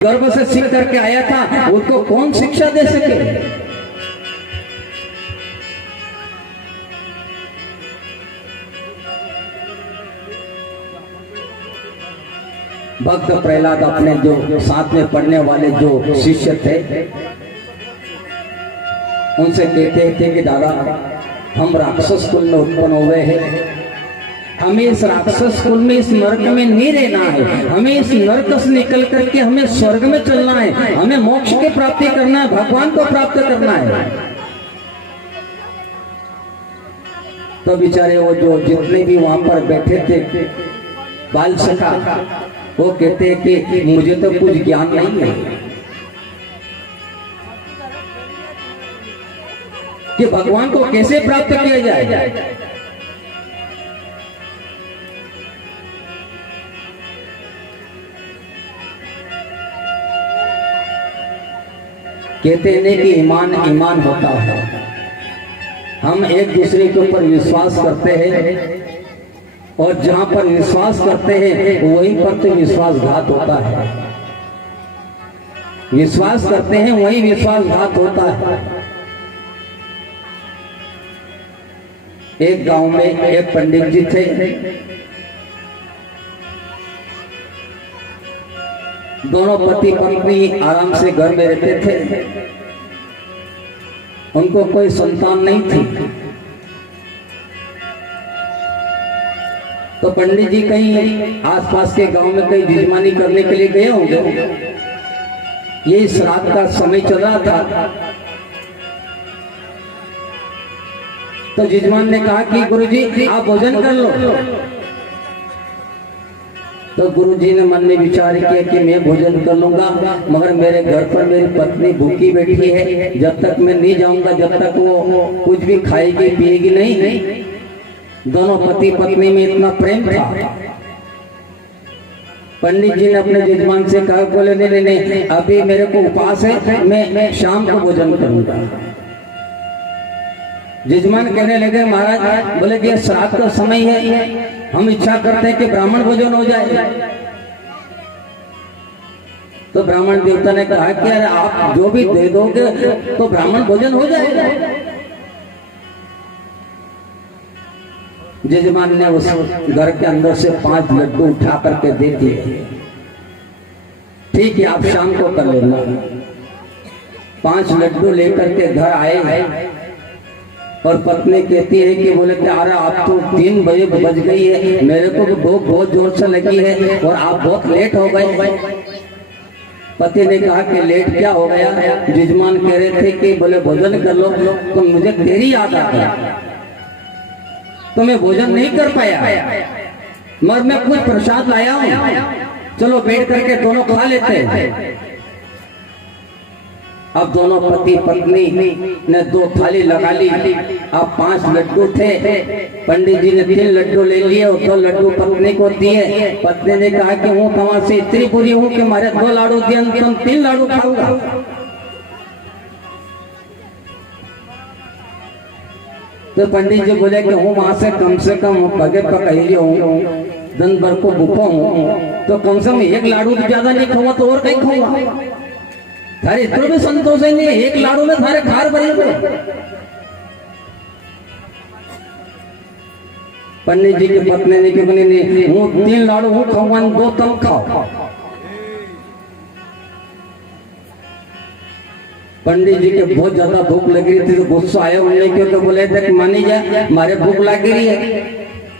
गर्भ से सीख करके आया था, उसको कौन शिक्षा दे सके। भक्त प्रहलाद अपने जो साथ में पढ़ने वाले जो शिष्य थे उनसे कहते थे कि दादा, हम राक्षस कुल में उत्पन्न हुए हैं, हमें इस राक्षस कुल में, इस नरक में नहीं रहना है, हमें इस नरक से निकल करके हमें स्वर्ग में चलना है, हमें मोक्ष की प्राप्ति करना है, भगवान को प्राप्त करना है। तो बेचारे वो जो जितने भी वहां पर बैठे थे बाल सखा, वो कहते हैं कि मुझे तो कुछ ज्ञान नहीं है कि भगवान को कैसे प्राप्त किया जाए। कहते हैं कि ईमान ईमान होता है, हम एक दूसरे के ऊपर विश्वास करते हैं और जहां पर विश्वास करते हैं वहीं पर तो विश्वासघात होता है, विश्वास करते हैं वहीं विश्वासघात होता है। एक गांव में एक पंडित जी थे, दोनों पति पत्नी आराम से घर में रहते थे, उनको कोई संतान नहीं थी। तो पंडित जी कहीं आसपास के गांव में कहीं यजमानी करने के लिए गए होंगे, ये श्राद्ध का समय चल रहा था। तो यजमान ने कहा कि गुरुजी आप भोजन कर लो। तो गुरुजी ने मन में विचार किया कि मैं भोजन कर लूंगा, मगर मेरे घर पर मेरी पत्नी भूखी बैठी है, जब तक मैं नहीं जाऊंगा जब तक वो कुछ भी खाएगी पिएगी नहीं। दोनों पति पत्नी में इतना प्रेम था। पंडित जी ने अपने यजमान से कहा, बोले नहीं नहीं, अभी मेरे को उपवास है, मैं शाम को भोजन करूंगा। यजमान कहने लगे, महाराज बोले कि श्राद्ध का समय है, हम इच्छा करते हैं कि ब्राह्मण भोजन हो जाए। तो ब्राह्मण देवता ने कहा कि अरे आप जो भी दे दोगे तो ब्राह्मण भोजन हो जाएगा। यजमान ने उस घर के अंदर से 5 लड्डू उठा करके दे दिए। ठीक है, आप शाम को कर लेना। 5 लड्डू लेकर के घर आए और पत्नी कहती है कि बोले कि अरे आप तो 3 बजे बज गई है, मेरे को तो भूख बहुत जोर से लगी है और आप बहुत लेट हो गए। पति ने कहा कि लेट क्या हो गया। यजमान कह रहे थे कि बोले भोजन कर लो, तो मुझे तेरी याद आ गई, तो मैं भोजन नहीं कर पाया, मगर मैं कुछ प्रसाद लाया हूं, चलो बैठ करके दोनों खा लेते हैं। अब दोनों पति पत्नी ने 2 थाली लगा ली। अब 5 लड्डू थे, पंडित जी ने 3 लड्डू ले लिए और 2 लड्डू पत्नी को दिए। पत्नी ने कहा कि हूँ कहाँ से इतनी बुरी हूँ कि हमारे 2 लाडू दिए, तुम 3 लाडू खाऊंगा। तो पंडित जी बोले कि हूँ वहां से कम भगे पकड़ी हूँ, दिन भर को भूखा हूँ, तो कम से कम 1 लाडू ज्यादा नहीं खाऊंगा तो और कहीं खाऊंगा। थारे इतना भी संतोष है नहीं, 1 लाडू में थारे खार भरेंगे। पंडित जी की पत्नी ने बोली नहीं, हूँ 3 लाडू हूँ खाऊंगा, 2 तुम खाओ। पंडित जी के बहुत ज्यादा भूख लग रही थी, तो गुस्सा आया उन्हें, क्योंकि बोले थे कि मानी जा हमारे भूख लग रही है,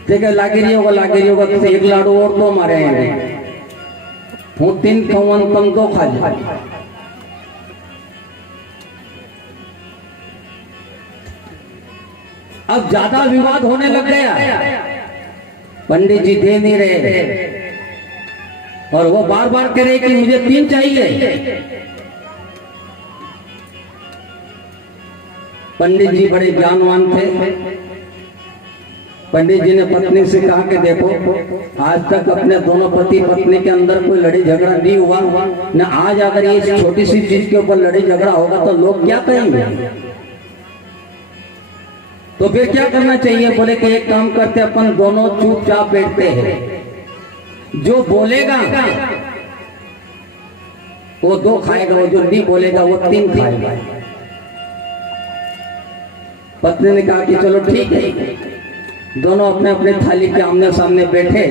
ठीक है लग रही होगा तो 1 लाडू और तो हमारे आएंगे, हूँ 3 खाऊंगा तुम 2 खा जाओ। अब ज्यादा विवाद होने लग गया, पंडित जी दे नहीं रहे और वो बार बार कह रहे कि मुझे 3 चाहिए। पंडित जी बड़े ज्ञानवान थे। पंडित जी ने पत्नी से कहा कि देखो, आज तक अपने दोनों पति पत्नी के अंदर कोई लड़ाई झगड़ा नहीं हुआ न, आज अगर ये छोटी सी चीज के ऊपर लड़ाई झगड़ा होगा तो लोग क्या कहेंगे, तो फिर क्या करना चाहिए। बोले कि एक काम करते, अपन दोनों चुपचाप बैठते हैं, जो बोलेगा वो 2 खाएगा, वो जो नहीं बोलेगा वो 3 खाएगा। पत्नी ने कहा कि चलो ठीक है। दोनों अपने अपने थाली के आमने सामने बैठे,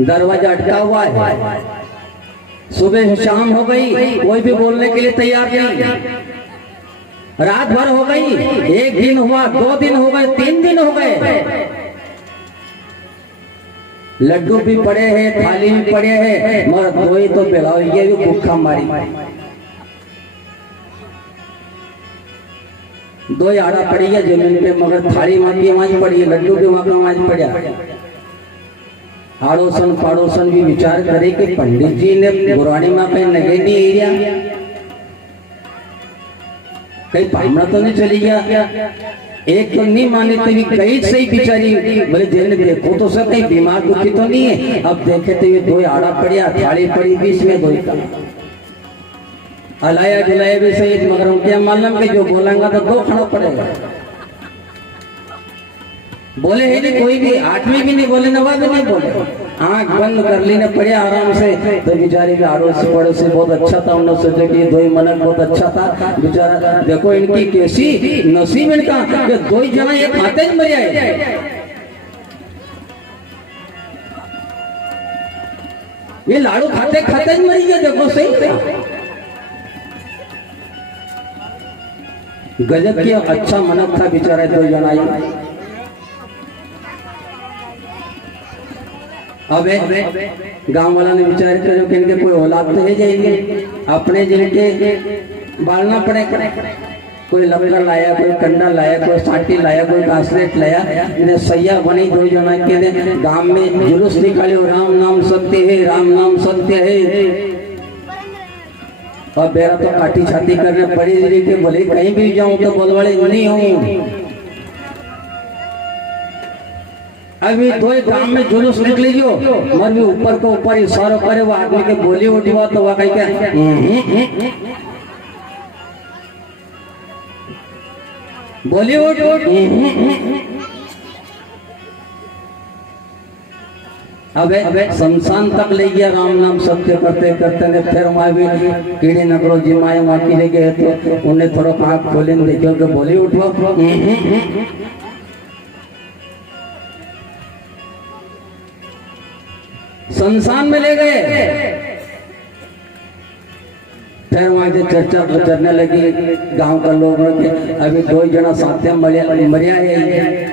दरवाजा अटका हुआ है। सुबह शाम हो गई, कोई भी बोलने के लिए तैयार नहीं। रात भर हो गई, 1 दिन हुआ, 2 दिन हो गए, 3 दिन हो गए। लड्डू भी पड़े हैं, थाली भी पड़े हैं, मगर दो ही तो पिलाओ, ये भी भूखा मारी। 2 आड़ा पड़ी है जमीन पे, मगर थाली माँ की वहां पड़ी है, लड्डू भी वहां का वहां पड़ा। आड़ोसन पड़ोसन भी विचार करे कि पंडित जी ने गुरानी माँ पे नगे नहीं एरिया, कहीं पामड़ा तो नहीं चली गया। एक तो नहीं माने तो भी कहीं सही बिचारी बोले देने देखो तो सब कहीं बीमार दुखी तो नहीं है। अब देखे तो ये 2 आड़ा पड़िया, थाली पड़ी, बीच में 2 का अलाया डुलाया भी सही, मगर उनके मालूम के जो बोलेंगा तो 2 खाना पड़ेगा। बोले है नहीं कोई भी, 8वीं भी नहीं बोले, 9वीं भी नहीं बोले, आंख बंद कर ली ने पड़े आराम से। तो बेचारी के आड़ोसी पड़ोसी बहुत अच्छा था, उन्होंने सोचा कि 2 मनक बहुत अच्छा था बेचारा। देखो इनकी कैसी नसीब इनका, 2 जना ये खाते ही मर जाए। ये लाड़ू खाते खाते ही मरी गया, देखो सही गजब की अच्छा मनक था बेचारा 2 जना। अब गांव वाला ने विचार करो कि इनके कोई औलाद तो है जाएंगे, अपने जिनके बालना पड़े। कोई लबड़ा लाया, कोई कंडा लाया, कोई साटी लाया, कोई कासलेट लाया, इन्हें सैया बनी 2 जना के गांव में जुलूस निकाले, राम नाम सत्य है, राम नाम सत्य है। और मेरा तो काटी छाती करने पड़ी कि बोले कहीं भी जाऊं तो बोलवाड़े नहीं हूं। अभी 2 गांव में जुलूस निकली जो मर भी ऊपर को ऊपर इशारा करे, वो आदमी के बोली उठवा तो वह कहीं क्या बोली उठ। अबे शमशान तक ले गया, राम नाम सत्य करते करते ने फिर वहां भी कीड़े नगरो जिमाए वहां की ले गए, तो उन्हें थोड़ा आँख खोले देखो कि बोली उठवा। संसान में ले गए, फिर वहां से चर्चा चलने लगी गांव का लोग के। अभी 2 जना साथ मरिया है।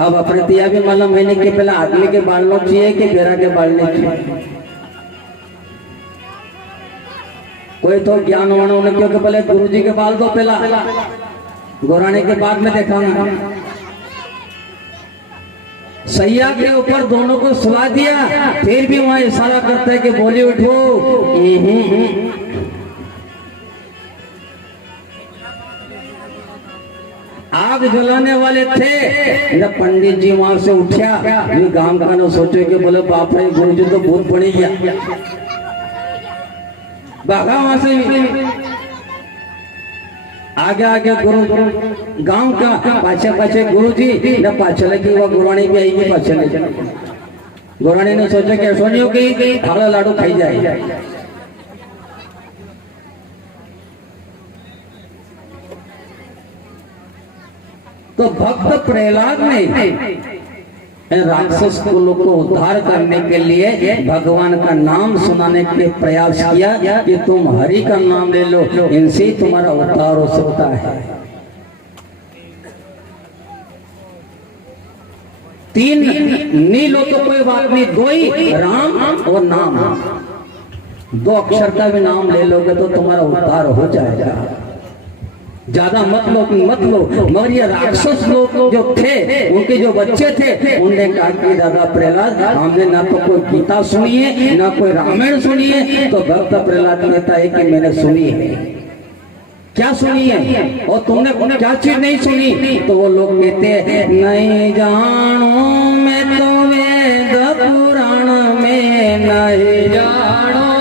अब अपने तिया भी मालूम महीने के पहले आदमी के बालना चाहिए कि बेरा के बालने चाहिए। कोई तो ज्ञान वाणों ने क्योंकि पहले गुरुजी के बाल दो, पहला गोराने के बाद में देखा सैया के ऊपर दोनों को सुला दिया, फिर भी वहां इशारा करता है कि बोली उठो। आग जलाने वाले थे न, पंडित जी वहां से उठा, ये गांव का न सोचे कि बोले बाप रे गुरु जी तो भूत पड़ी गया, भागा वहां से। आगे आगे गुरु गांव का पाछे पाछे गुरु जी न, पाछे लगी वो गुरानी भी आएगी पाछे लगी। गुरानी ने सोचा कि सोनियो की हरा लाडू खाई जाए। तो भक्त प्रहलाद ने राक्षस कुल को उद्धार करने के लिए भगवान का नाम सुनाने के प्रयास किया कि तुम हरि का नाम ले लो, इनसे तुम्हारा उद्धार हो सकता है। 3 नहीं लो तो कोई बात नहीं, 2 ही राम और नाम, 2 अक्षर का भी नाम ले लोगे तो तुम्हारा उद्धार हो जाएगा। ज्यादा मत लो। मगर ये राक्षस लोग जो थे, उनके जो बच्चे थे, उन्होंने कहा कि दादा प्रहलाद हमने ना तो कोई गीता सुनी है ना कोई रामायण सुनी है। तो भक्त प्रहलाद कहता है कि मैंने सुनी है। क्या सुनी है और तुमने क्या चीज नहीं सुनी? तो वो लोग कहते हैं नहीं जानू मैं तो वेद पुराण में नहीं जानू